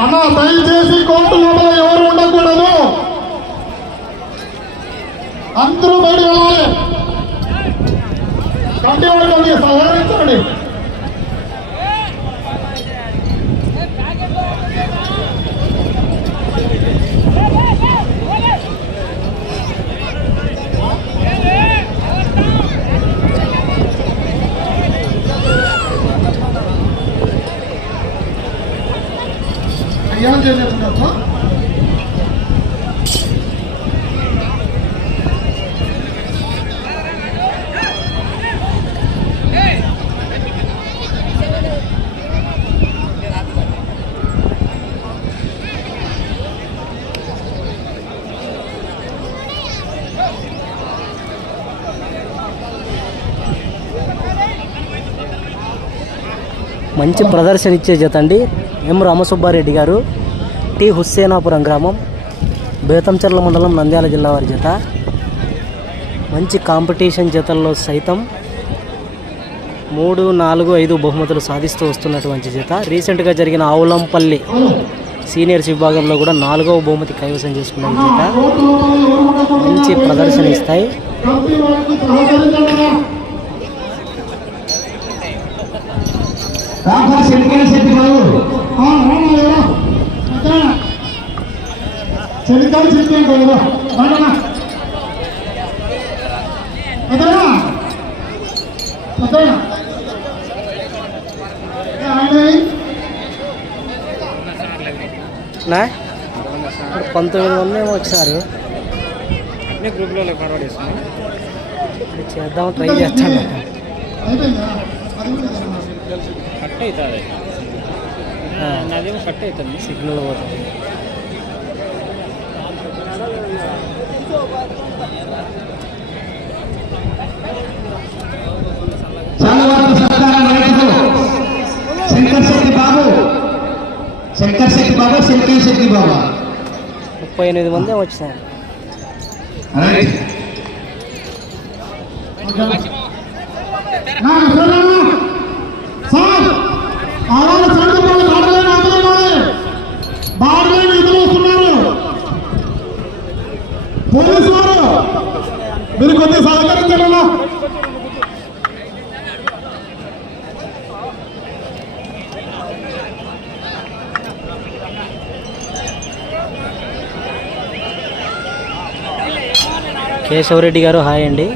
అన్న దయచేసి కోర్టు లోపల ఎవరు ఉండకూడదు. అందరూ బయట వెళ్ళాలి. కంటి వాళ్ళకి సహకరించండి 미안제재분한테 మంచి ప్రదర్శన ఇచ్చే జత అండి. ఎం రామసుబ్బారెడ్డి గారు టి హుస్సేనాపురం గ్రామం బేతంచెర్ల మండలం నంద్యాల జిల్లా వారి జత. మంచి కాంపిటీషన్ జతల్లో సైతం మూడు నాలుగు ఐదు బహుమతులు సాధిస్తూ వస్తున్నటువంటి జత. రీసెంట్గా జరిగిన ఆవులంపల్లి సీనియర్స్ విభాగంలో కూడా నాలుగవ బహుమతి కైవసం చేసుకున్న జత. మంచి ప్రదర్శన ఇస్తాయి. కదా అదనా అదనా అదనా నా? పంతొమ్మిది మంది ఏమో వచ్చారు. గ్రూప్లో ఫార్వర్డ్ చేస్తున్నాను చేద్దాం ట్రై చేస్తాను. కట్ అవుతుంది నాదేమో కట్ అవుతుంది సిగ్నల్ పోతుంది శంకర్ శెట్టి బాబు. శంకర్ శెట్టి బాబు ముప్పై ఎనిమిది మంది వచ్చినారు రైట్ నా సరేనా? సార్ ఆవాల సంఘం వాళ్ళు బాటలేని అందరూ ఉన్నారు. బాటలేని ఇద్దరు వస్తున్నారు పోలీసు వారు మీరు కొద్దిగా సహకరించాలన్నా కేశవరెడ్డి గారు హాయ్ అండి.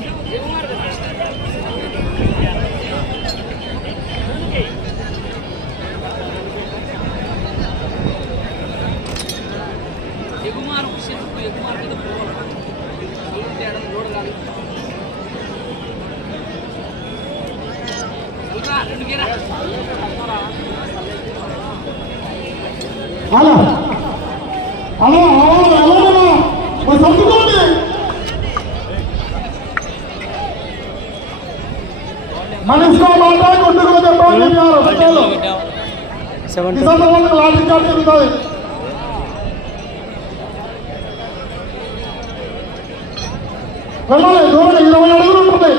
వెళ్ళాలి దూరం ఇరవై అడుగులు ఉంటుంది.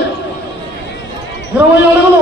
ఇరవై అడుగులు.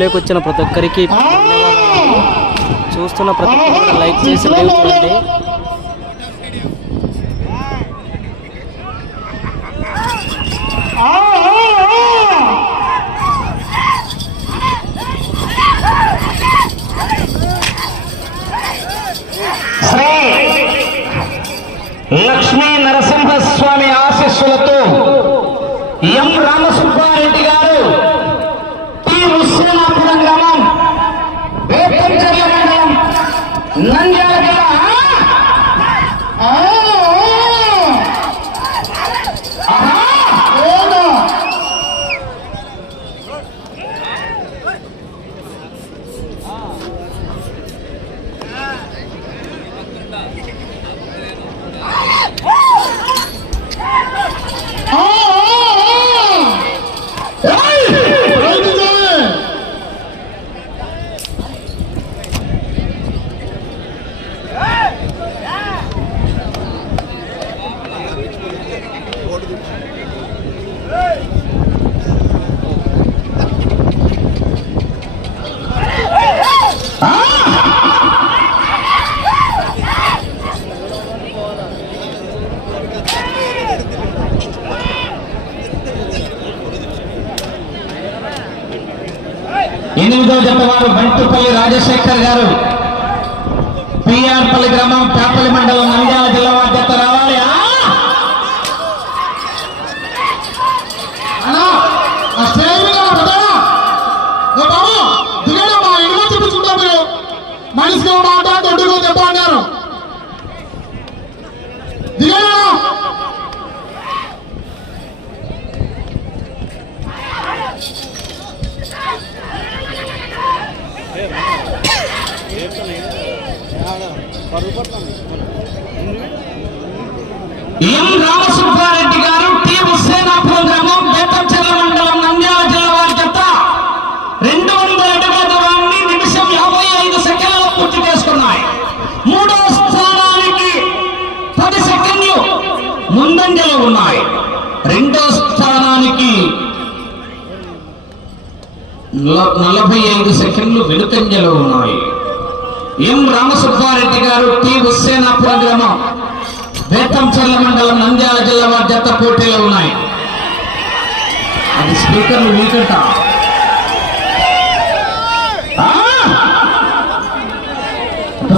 లైవ్లోకి వచ్చిన ప్రతి ఒక్కరికి! చూస్తున్న ప్రతి ఒక్కరు లైక్ చేసి లైవ్ చూడండి ఐదు సెకండ్లు వెనుకంజలో ఉన్నాయి. ఎం రామసుబ్బారెడ్డి గారు టి హుస్సేనాపురం గ్రామం బేతంచెర్ల మండలం నంద్యాల జిల్లా వారి జత పోటీలో ఉన్నాయి. అది స్పీకర్లు వీకట.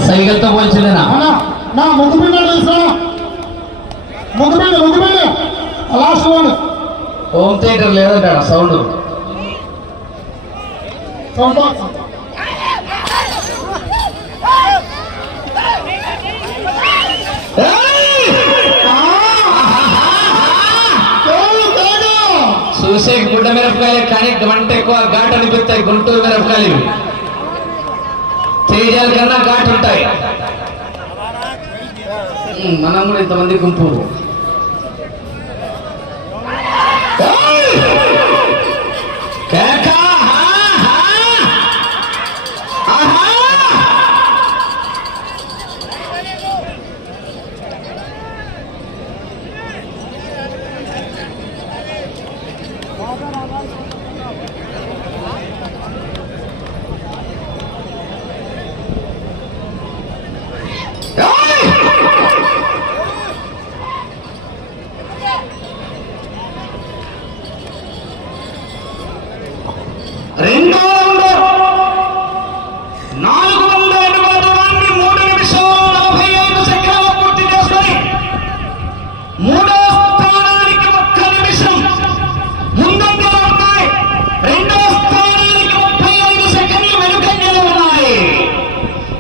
సైకిల్తో పోల్చలేనా? నా ముందు మీద తీసుకురా ముందు మీద ముందు. మీద లాస్ట్ వన్ హోమ్ థియేటర్ లేదంట సౌండ్ సౌండ్ చూసే గుడ్డ మిరపకాయలు కానీ గంట ఎక్కువ ఘాట్ అనిపిస్తాయి గుంటూరు మిరపకాయలు. తేజాల కన్నా ఘాట్ ఉంటాయి. మనం కూడా ఇంతమంది గుంపు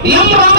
Yamba.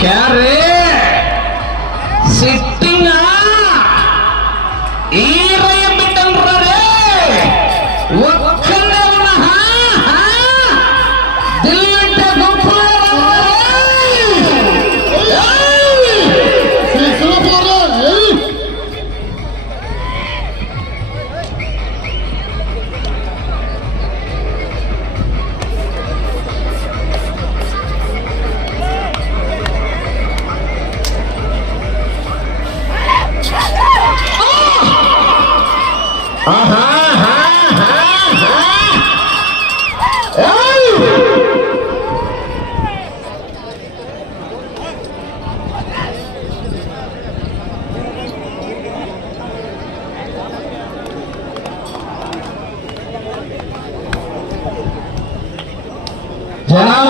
Carry. జనాలు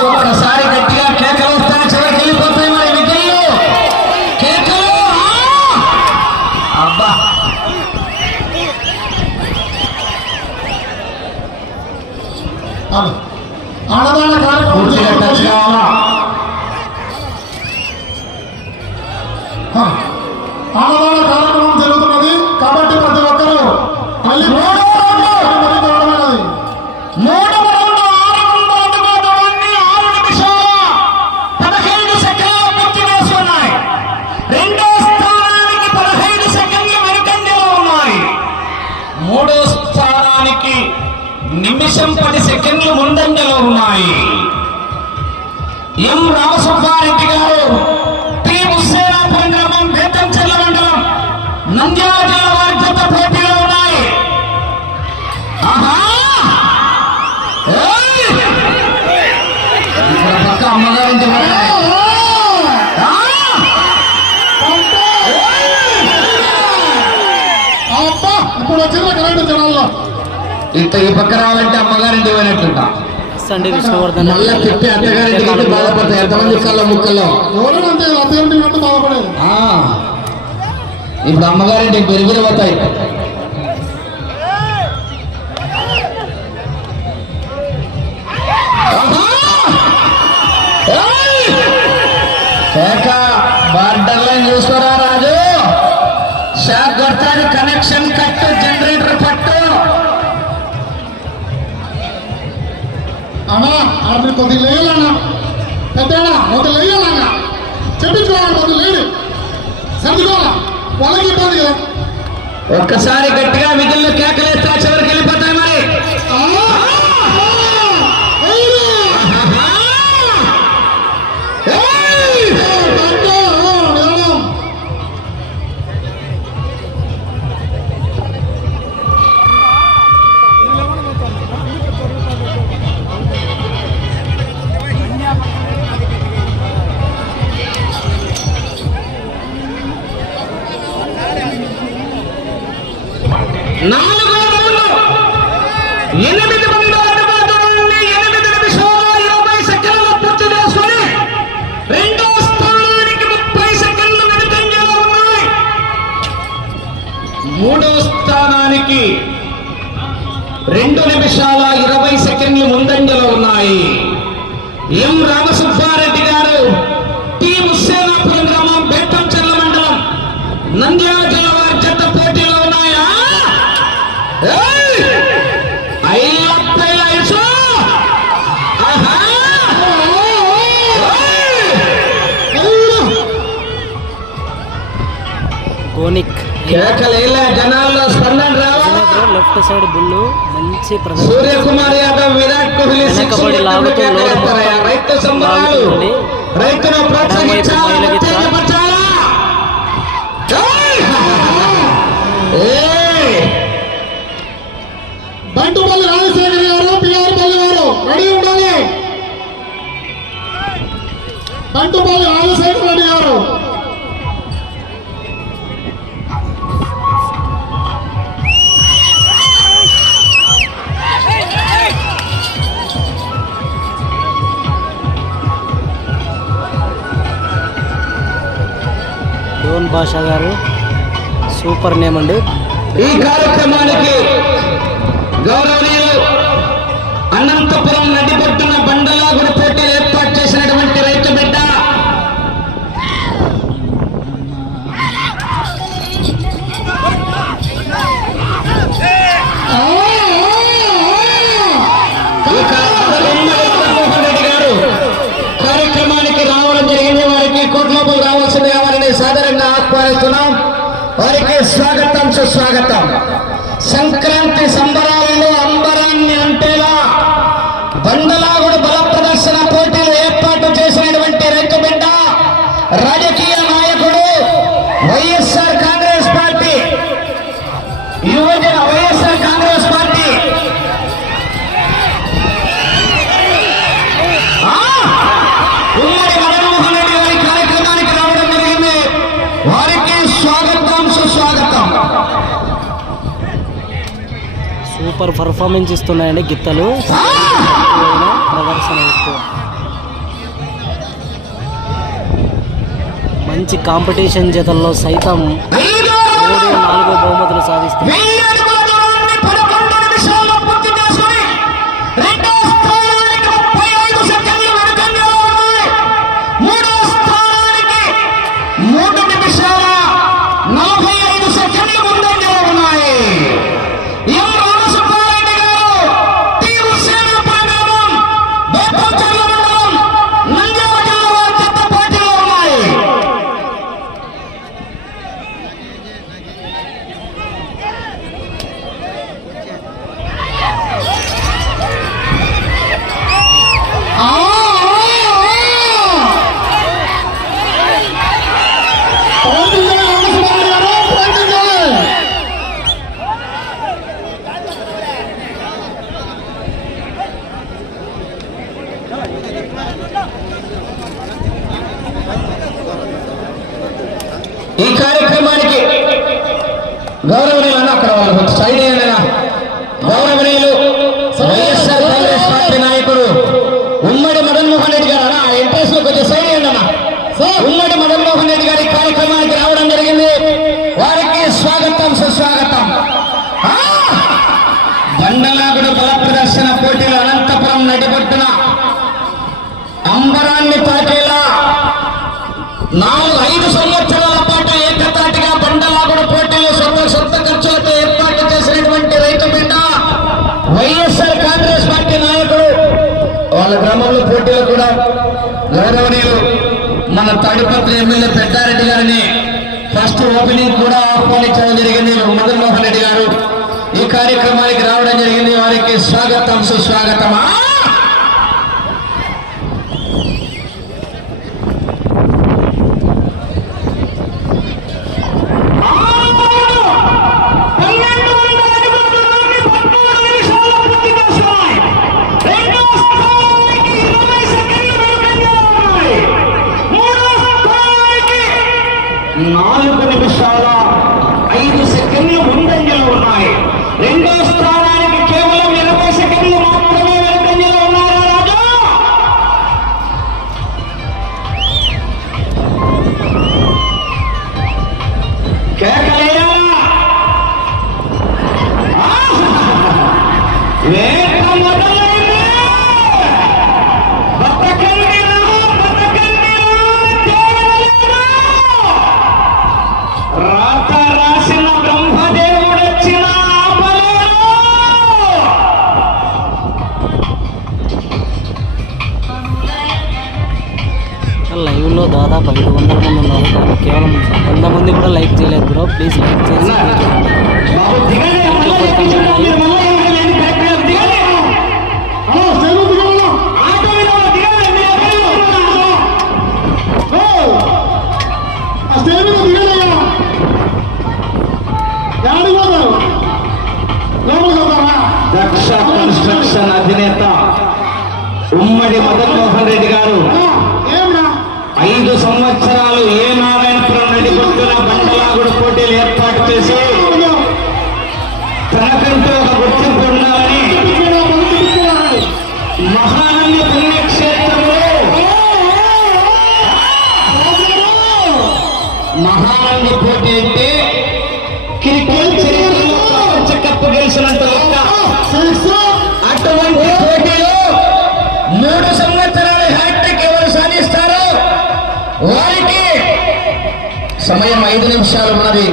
ఇట్ట ఈ పక్క రావాలంటే అమ్మగారింటి పోయినట్లుంటా. సండి విష్ణువర్ధన్ మళ్ళా తిప్పి అత్తగారింటికి వెళ్తే బాధపడతాయి. ఎంతమంది కళ్ళ ముక్కల్లో? కంటే. ఇప్పుడు అమ్మగారింటికి పెరుగులు పోతాయి. బార్డర్ లైన్ చూసుకోరా రాజు? షాక్ కొడతాది కనెక్షన్ కట్టు. అన్నా ఆడిని కొద్దిగా లేయాలన్నా పెద్దనా కొద్దిగా లేయాలన్నా చెప్పించుకోవాలి కొద్దిగా లేడు సర్దుకోవాలా వాళ్ళకి ఇబ్బంది కదా ఒక్కసారి గట్టిగా మిగిలిన కేకలేస్తా స్థానానికి రెండు నిమిషాల ఇరవై సెకండ్లు ముందంజలో ఉన్నాయి. ఎం రామసుబ్బారెడ్డి గారు టి ముస్సేనాపురం గ్రామం బేతంచెర్ల మండలం నంద్యాల జిల్లా వారి జత పోటీలో ఉన్నాయా! గోనిక్. కేకలేలా రావాలా లెఫ్ట్ సైడ్ బుల్లు మంచి ప్రదర్శన సూర్యకుమార్ యాదవ్ విరాట్ కోహ్లీ వెనకబడి లాగుతూ లోడు మొత్తం రైతు సంబరాలు లాగుతుంది. రైతును ప్రోత్సహించాలా ఎడమవైపు మైలగిత్త. ఉత్తేజపరచాలా ఏయ్! ఏయ్! బంటుపల్లి రాజశేఖర్ గారు పిఆర్ పల్లి గారు రెడీ ఉండాలి బంటుపల్లి പറഞ്ഞു ഈ കാലത്തെ వారికి స్వాగతం సుస్వాగతం. సంక్రాంతి సంబరాలలో అంబరాన్ని అంటేలా బండలా అసలు పర్ఫార్మెన్స్ ఇస్తున్నాయండి గిత్తలు ప్రదర్శన ఎక్కువ. మంచి కాంపిటీషన్ జతల్లో సైతం అక్కడ వాళ్ళు స్టైల్ అయినా మన తాడిపత్రి ఎమ్మెల్యే పెద్దారెడ్డి గారిని ఫస్ట్ ఓపెనింగ్ కూడా ఆహ్వానించడం జరిగింది మదన్ రెడ్డి గారు. ఈ కార్యక్రమానికి రావడం జరిగింది. వారికి స్వాగతం సుస్వాగతం. మహానంది పోటీ అంటే క్రికెట్ చరిత్రలో కప్పు గెలిచినంత అటువంటి పోటీలో మూడు సంవత్సరాల హ్యాట్రిక్ ఎవరు సాధిస్తారో? వారికి సమయం ఐదు నిమిషాలు ఉన్నది.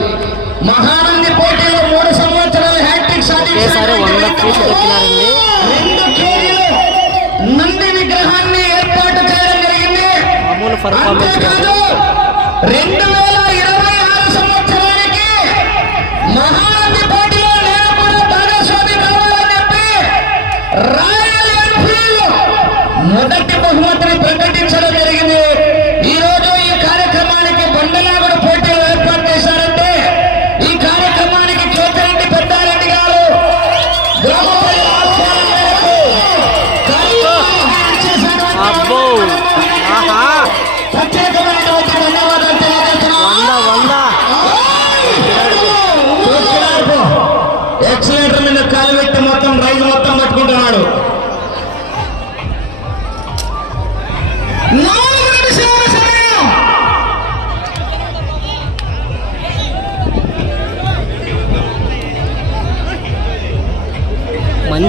మహానంది పోటీలో మూడు సంవత్సరాల హ్యాట్రిక్ సాధించారు రెండు కేజీలు నంది విగ్రహాన్ని ఏర్పాటు చేయడం జరిగింది. అంతేకాదు రెండు వేల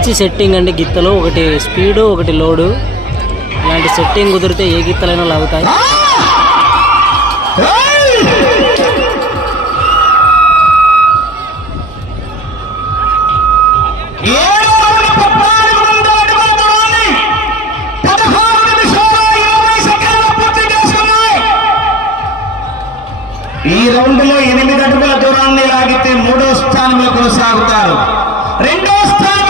మంచి సెట్టింగ్ అండి గిత్తలు ఒకటి స్పీడు ఒకటి లోడు ఇలాంటి సెట్టింగ్ కుదిరితే ఏ గిత్తలైనా లాగుతాయి. ఈ రౌండ్లో ఎనిమిది అడుగుల దూరాన్ని లాగితే మూడో స్థానంలో కొనసాగుతారు. రెండో స్థానం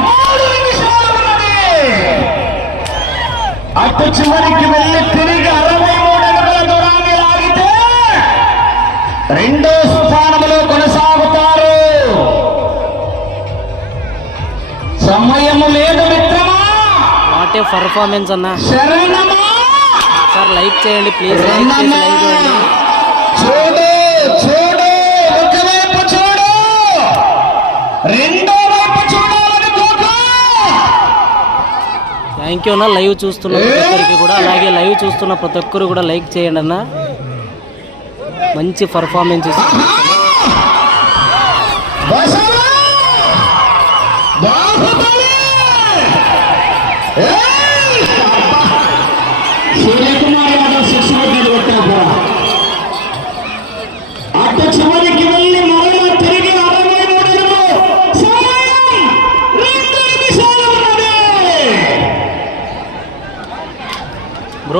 మూడు నిమిషాలు ఉన్నది. అటు చివరికి వెళ్ళి తిరిగి అరవై మూడు అడుగుల దూరాన్ని లాగితే రెండో పర్ఫార్మెన్స్ అన్న. సార్ లైక్ చేయండి ప్లీజ్ లైక్ చేసి లైక్ థ్యాంక్ యూ అన్న. లైవ్ చూస్తున్న ప్రతి ఒక్కరికి కూడా అలాగే లైవ్ చూస్తున్న ప్రతి ఒక్కరు కూడా లైక్ చేయండి అన్న. మంచి performance Basava!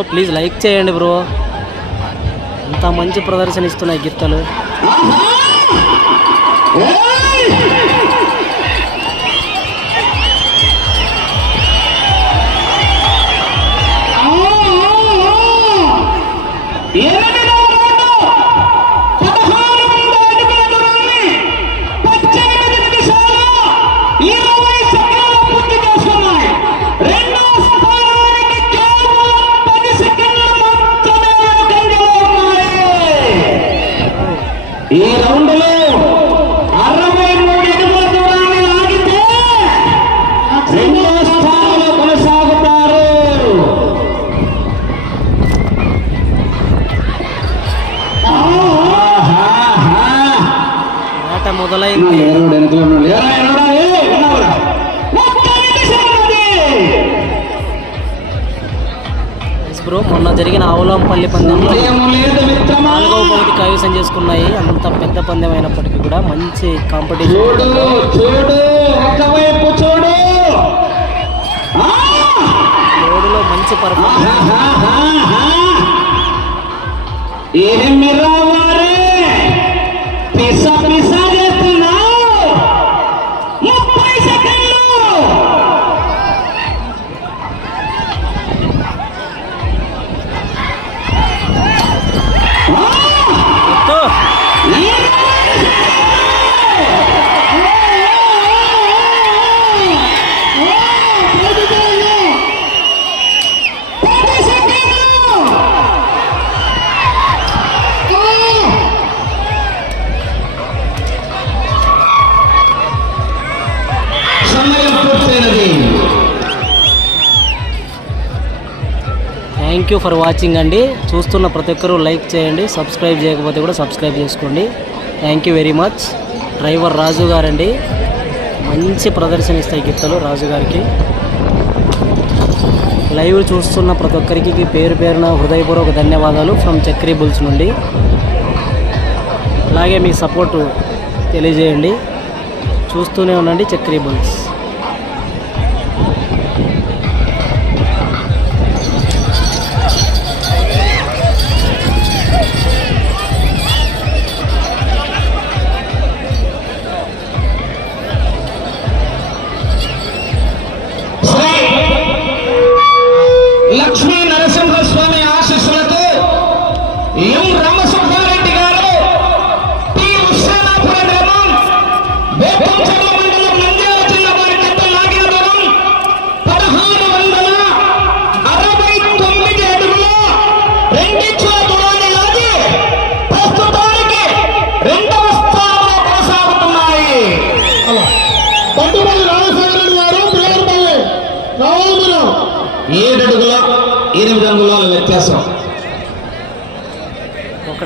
Bro please like చేయండి బ్రో. అంత మంచి ప్రదర్శన ఇస్తున్నాయి గిత్తలు. జరిగిన ఆవులంపల్లి పందెంలో బహుమతి కైవసం చేసుకున్నాయి. అంత పెద్ద పందెం అయినప్పటికీ కూడా మంచి కాంపిటీషన్! రోడ్డులో మంచి performance thank you for watching అండి. చూస్తున్న ప్రతి ఒక్కరూ లైక్ చేయండి సబ్స్క్రైబ్ చేయకపోతే కూడా సబ్స్క్రైబ్ చేసుకోండి. Thank you very much. Driver Raju గారండి. మంచి ప్రదర్శన ఇస్తాయి గిత్తలు రాజు గారికి. లైవ్ చూస్తున్న ప్రతి ఒక్కరికి పేరు పేరున హృదయపూర్వక ధన్యవాదాలు ఫ్రమ్ చక్రీ బుల్స్ నుండి. అలాగే మీ సపోర్టు తెలియజేయండి. చూస్తూనే ఉండండి చక్రీ బుల్స్.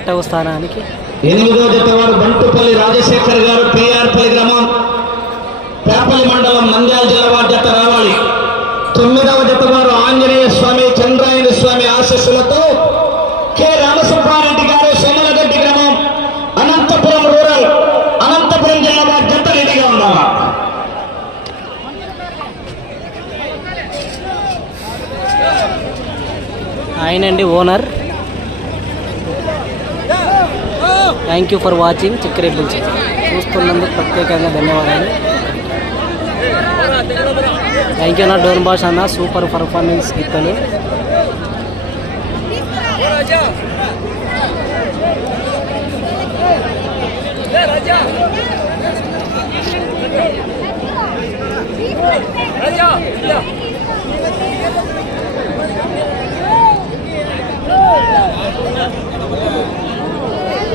ఒకటవ స్థానానికి. ఎనిమిదో జతవాడు బంటుపల్లి రాజశేఖర్ గారు పిఆర్పల్లి గ్రామం. పేపల్లి మండలం నంద్యాల జిల్లా వారి జత రావాలి. తొమ్మిదవ జతవారు ఆంజనేయ స్వామి చంద్రాయణ స్వామి ఆశస్సులతో కె. రామసుబ్బారెడ్డి గారు సోమలగడ్డి గ్రామం అనంతపురం రూరల్ అనంతపురం జిల్లా వారి జత రెడీగా ఉండాలి? ఆయనండి owner. Thank you for watching చక్కెర బుల్స్ చూస్తున్నందుకు ప్రత్యేకంగా ధన్యవాదాలు థ్యాంక్ యూ అన్న డోన్ బాష్ అన్న సూపర్ పర్ఫార్మెన్స్ గిత్తలు రాజా